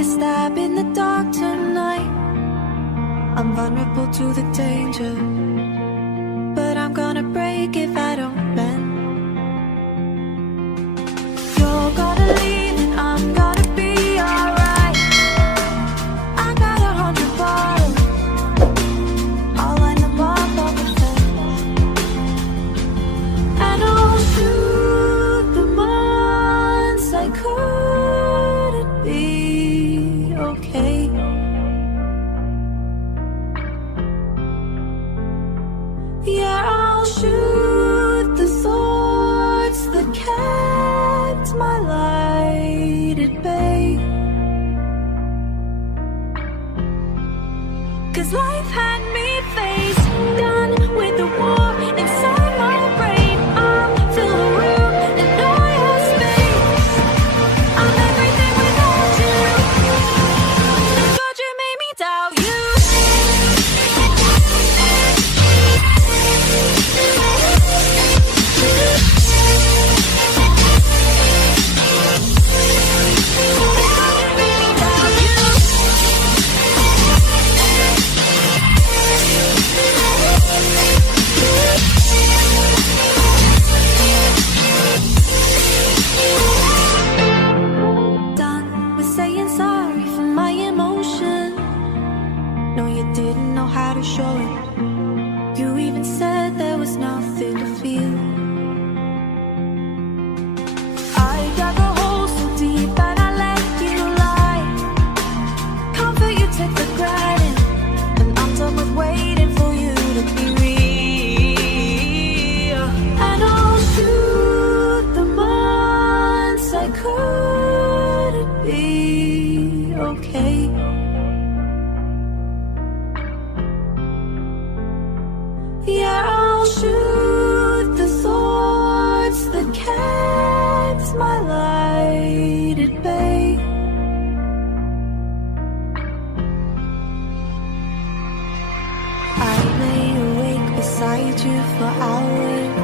a stab in the dark tonight. I'm vulnerable to the danger, but I'm gonna break if I don't bend. You're gonna leave and I'm gonna be alright. I got 100 bottles, I'll line them up on the fence, and I'll shoot the months I couldn't be okay. Yeah, I'll shoot the thoughts that kept my light at bay. 'Cause life had me face down with the war inside my brain. I'll fill the room and I have space. I'm everything without you. Thank God you made me doubt you. Done with saying sorry for my emotion. No, you didn't know how to show it. You even said there was nothing to feel. I dug a hole so deep and I let you lie. Comfort you took for granted, and I'm done with waiting for you to be real. And I'll shoot the months I couldn't be okay. Yeah, I'll shoot the thoughts that kept my light at bay. I lay awake beside you for hours.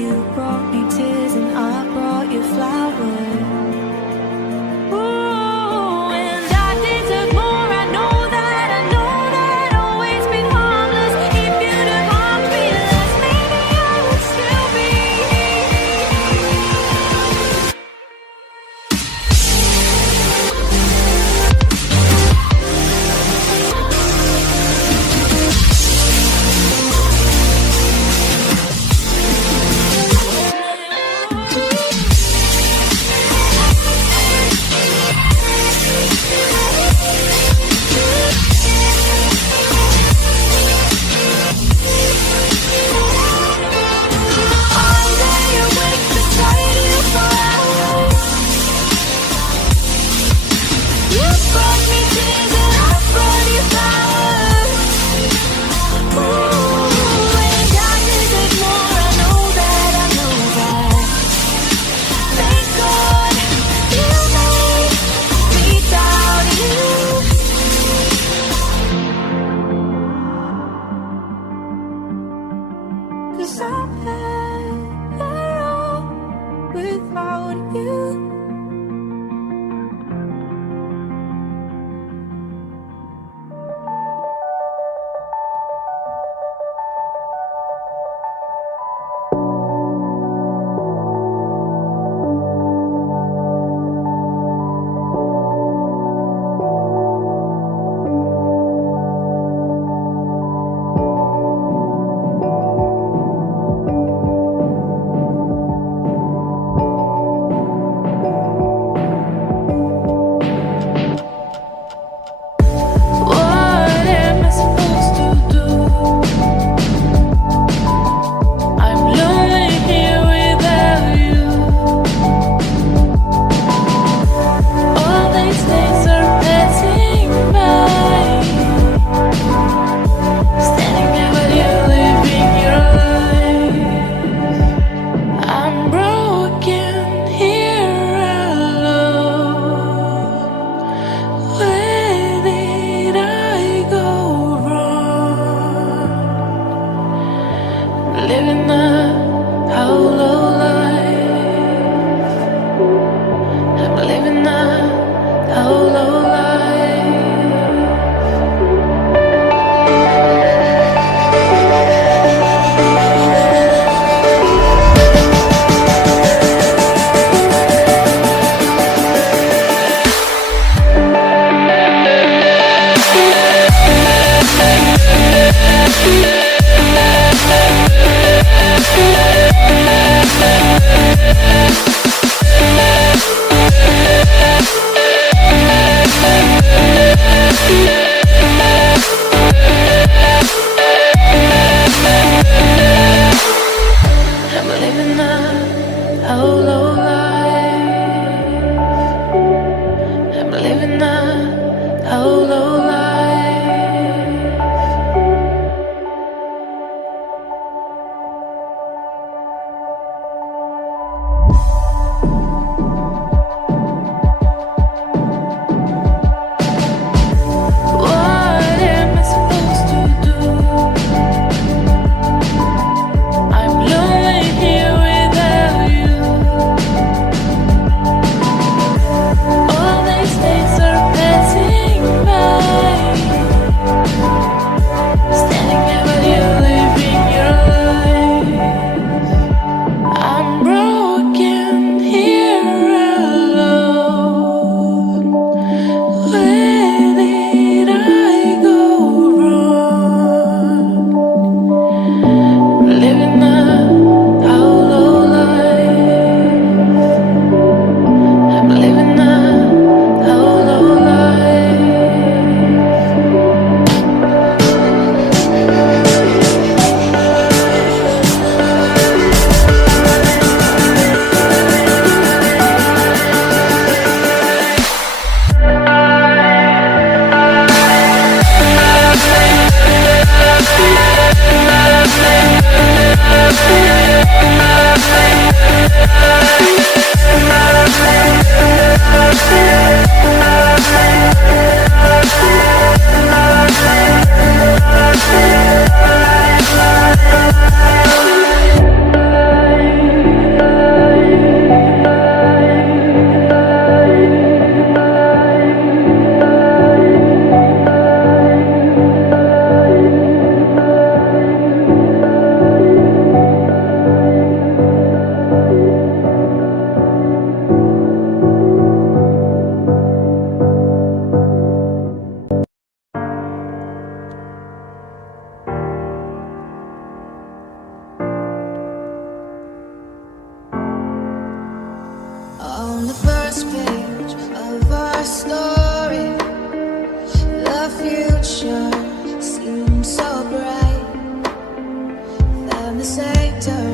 You brought me tears and I brought you flowers. Ooh, and I deserve more. I know that, always been harmless. If you'd have harmed me less, maybe I would still be. I lay awake beside you for hours. You brought me tears and I brought you flowers. Ooh, and I deserve more. I know that. Thank God you made me doubt you. 'Cause I'm better off without you. our story. The future seems so bright. Then the Satan